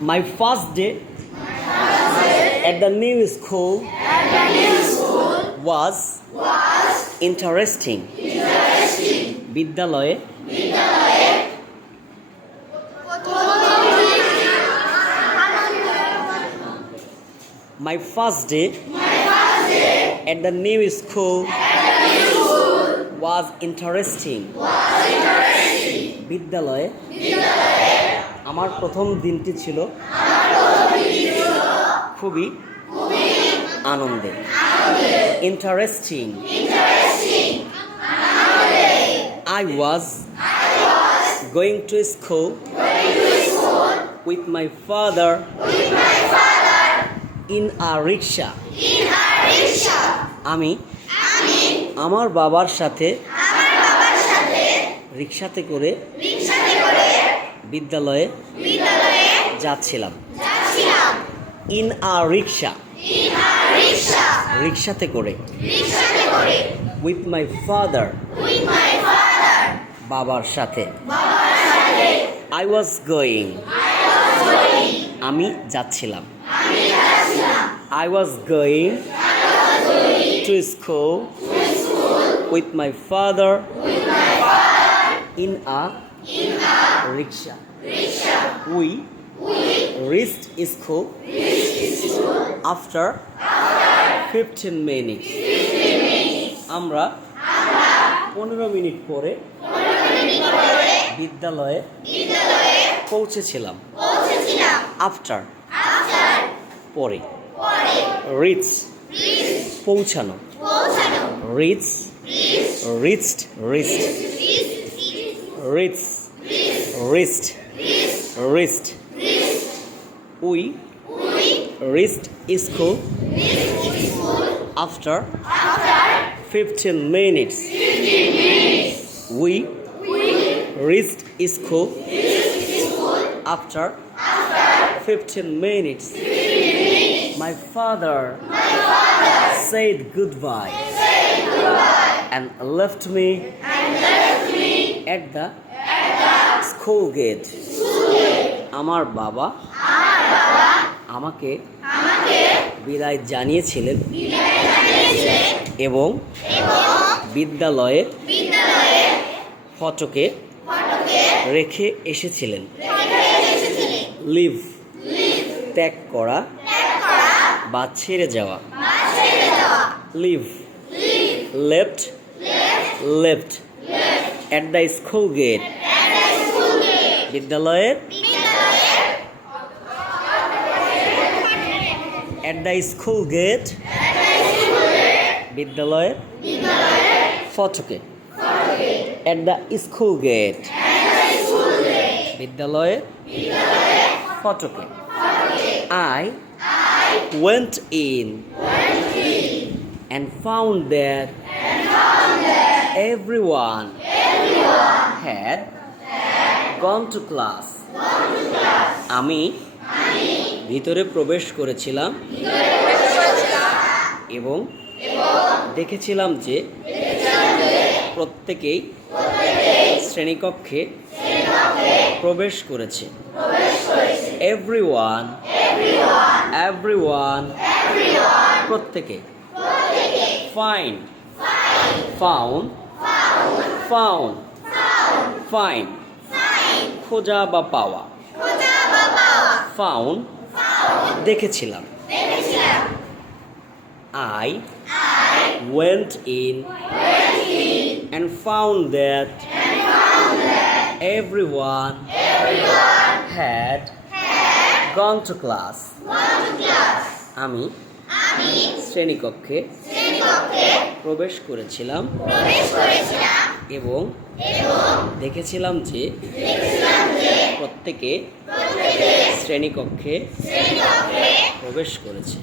My first day at the new school was interesting. বিদ্যালয়ে My first day at the new school was interesting. বিদ্যালয়ে আমার প্রথম দিনটি ছিল খুবই আনন্দের। Interesting. I was going to school with my father in a rickshaw. আমি আমার বাবার সাথে রিকশাতে করে বিদ্যালয়ে যাচ্ছিলাম। ইন আ রিকশা রিকশাতে করে। উইথ মাই ফাদার বাবার সাথে। আই ওয়াজ গোয়িং আমি যাচ্ছিলাম। I was going to school with my father in a rickshaw. We reached school after 15 minutes. আমরা 15 মিনিট পরে বিদ্যালয়ে পৌঁছেছিলাম। After পরে। Reach পৌঁছানো। Reach reached reached reached reached We reached school after 15 minutes. We reached school after 15 minutes. My father said goodbye and left me at the school gate. আমার বাবা আমাকে বিদায় জানিয়েছিলেন এবং বিদ্যালয়ে ফটকে রেখে এসেছিলেন। লিভ ত্যাগ করা বা ছেড়ে যাওয়া। Leave left left at the school gate বিদ্যালয়ের এট দ্য স্কুল গেট বিদ্যালয়ের ফটকে। এট দ্য স্কুল গেট বিদ্যালয়ের ফটকে। I went in and found that everyone had gone to class. আমি ভিতরে প্রবেশ করেছিলাম এবং দেখেছিলাম যে প্রত্যেকেই শ্রেণীকক্ষে প্রবেশ করেছে। Everyone প্রত্যেকে। Find found find খোঁজা বা পাওয়া। Found দেখেছিলাম। I went in and found that everyone had gone to class. আমি শ্রেণীকক্ষে প্রবেশ করেছিলাম এবং দেখেছিলাম যে প্রত্যেকে শ্রেণীকক্ষে প্রবেশ করেছে।